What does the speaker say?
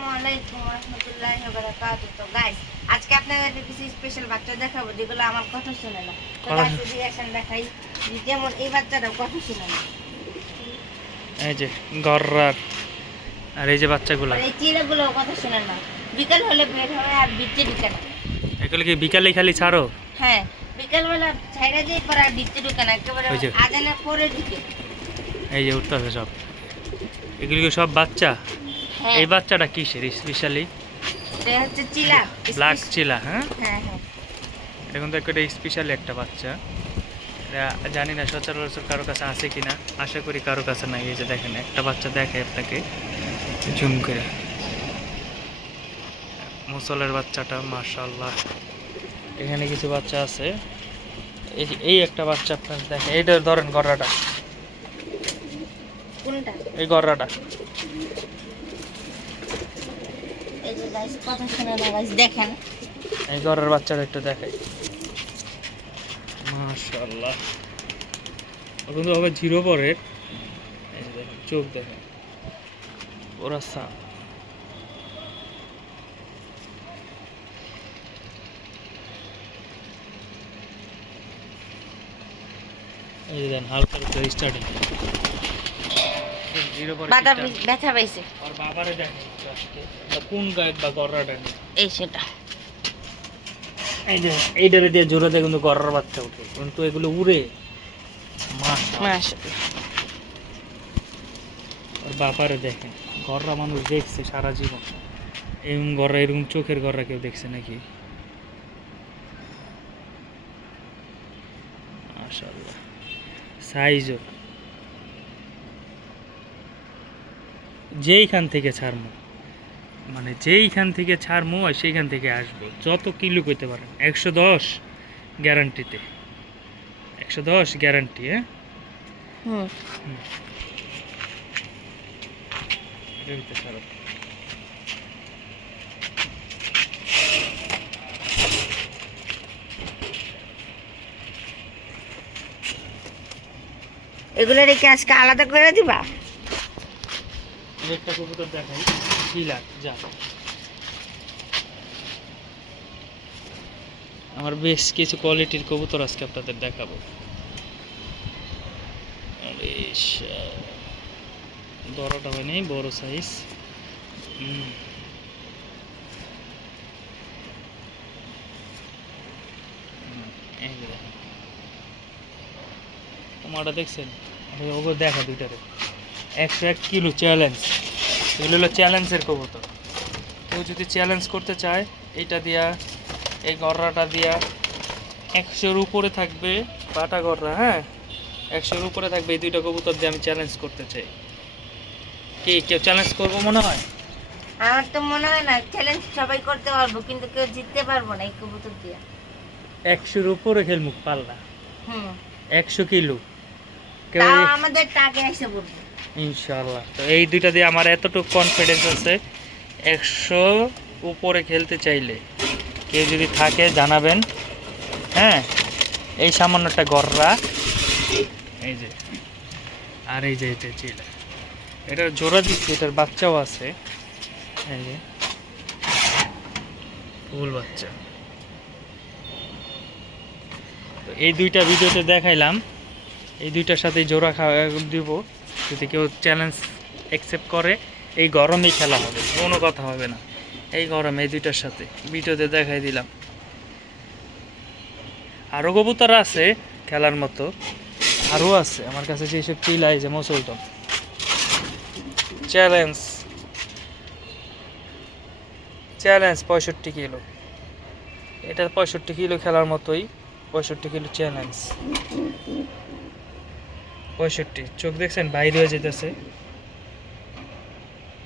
আসসালামু আলাইকুম ওয়া রাহমাতুল্লাহি ওয়া বারাকাতুহু। তো গাইস, আজকে আপনাদের কিছু স্পেশাল বাচ্চা দেখাবো যেগুলো আমার কথা শুনে না। তো গাইস, রিঅ্যাকশন দেখাই। যেমন এই বাচ্চাটা কথা শুনে না, এই যে গররার, আর এই যে বাচ্চাগুলা, আর এই চিড়াগুলো কথা শুনে না। বিকাল হলে বের হয় আর বিচে ঢুকে না। এগুলো কি বিকালে খালি ছাড়ো? হ্যাঁ, বিকালবেলা ছাইরা দিয়ে পরে আর বিচে ঢুকে না, একেবারে ওই যে আজানের পরে ঢুকে। এই যে উঠতেছে সব, এগুলো কি সব বাচ্চা? হ্যাঁ, এই বাচ্চাটা কিসের স্পেশালি? এটা হচ্ছে চিলা। ব্ল্যাক চিলা। হ্যাঁ, হ্যাঁ হ্যাঁ, এটা কিন্তু একটা স্পেশালি একটা বাচ্চা। এটা জানি না সচরাচর কারো কাছে আছে কিনা, আশা করি কারো কাছে নাই। এই যে দেখেন একটা বাচ্চা দেখে আপনাকে জুম করে, মুসলের বাচ্চাটা মাশাআল্লাহ। এখানে কিছু বাচ্চা আছে, এই একটা বাচ্চা আপনার দেখেন, এইটা ধরেন গররাটা, কোনটা? এই গররাটা। এই যে গাইস কথা শুনে না গাইস, দেখেন। এই গররার বাচ্চাটা একটু দেখাই, মাশাআল্লাহ। ও কিন্তু হবে জিরো পরের। এই যে দেখেন চোখ দেখেন, ওরা সাপ। এই যে দেখেন হালকা স্টার্টিং জিরো পরে বাটা ব্যথা পাইছে। আর বাবারে দেখেন আজকে কোন গায়ক বা গররাটা নেই। এই সেটা এই যে এইটারে দিয়ে জোরে দিয়ে কিন্তু গররার বাচ্চা উঠে, কিন্তু এগুলো উড়ে। মাস আর বাবারে দেখেন, গররা মানুষ দেখছে সারা জীবন, এরকম গররা, এরকম চোখের গররা কেউ দেখছে নাকি? মাশাআল্লাহ, সাইজও যেইখান থেকে ছাড়মু, মানে যেইখান থেকে ছাড়মু আর সেইখান থেকে আসবো, যত কিলো করতে পারেন। 110 গ্যারান্টিতে, 110 গ্যারান্টি। হ্যাঁ, হুম, এটার ভিতরে ছাড়ো। এগুলো রেখে আজকে আলাদা করে দিবা? একটা কবুতর দেখাই, চিলার যা। আমার বেশ কিছু কোয়ালিটির কবুতর আজকে আপনাদের দেখাবো। বেশ বড়টা হয়নি, বড় সাইজ। তোমারটা দেখছেন? ওগুলো দেখা দুইটারে 101 কিলো চ্যালেঞ্জ। এগুলো হলো চ্যালেঞ্জের কবুতর। কেউ যদি চ্যালেঞ্জ করতে চায়, এইটা দিয়া, এই গররাটা দিয়া 100-র উপরে থাকবে বাটা গররা। হ্যাঁ, 100-র উপরে থাকবে। এই দুইটা কবুতর দিয়ে আমি চ্যালেঞ্জ করতে চাই। কি কেউ চ্যালেঞ্জ করবো মনে হয়? আমার তো মনে হয় না চ্যালেঞ্জ সবাই করতে পারবো, কিন্তু কেউ জিততে পারবো না এই কবুতর দিয়ে। 100-র উপরে খেলমুখ পাল্লা, হুম, 100 কিলো কেউ। তাও আমাদের টাকে এসে পড়বে ইনশাআল্লাহ। তো এই দুইটা দিয়ে আমার এতটুকু কনফিডেন্স আছে, 100 উপরে খেলতে চাইলে কেউ যদি থাকে জানাবেন। হ্যাঁ, এই সামান্য একটা গররা, এই যে, আর এই যে এটা চিলা, এটার জোড়া দিচ্ছে, এটার বাচ্চাও আছে। এই যে ফুল বাচ্চা। তো এই দুইটা ভিডিওতে দেখাইলাম, এই দুইটার সাথে জোড়া দিব। যদি কেউ চ্যালেঞ্জ অ্যাকসেপ্ট করে, এই গরমেই খেলা হবে, কোনো কথা হবে না। এই গরমে এই দুইটার সাথে ভিডিওতে দেখাই দিলাম। আরও কবুতর আছে খেলার মতো, আরও আছে আমার কাছে যেসব চিলাই, যে মুসলটন চ্যালেঞ্জ, চ্যালেঞ্জ 65 কিলো। এটা 65 কিলো খেলার মতোই, 65 কিলো চ্যালেঞ্জ। 65 চোখ দেখছেন বাইরে হয়ে যেতেছে।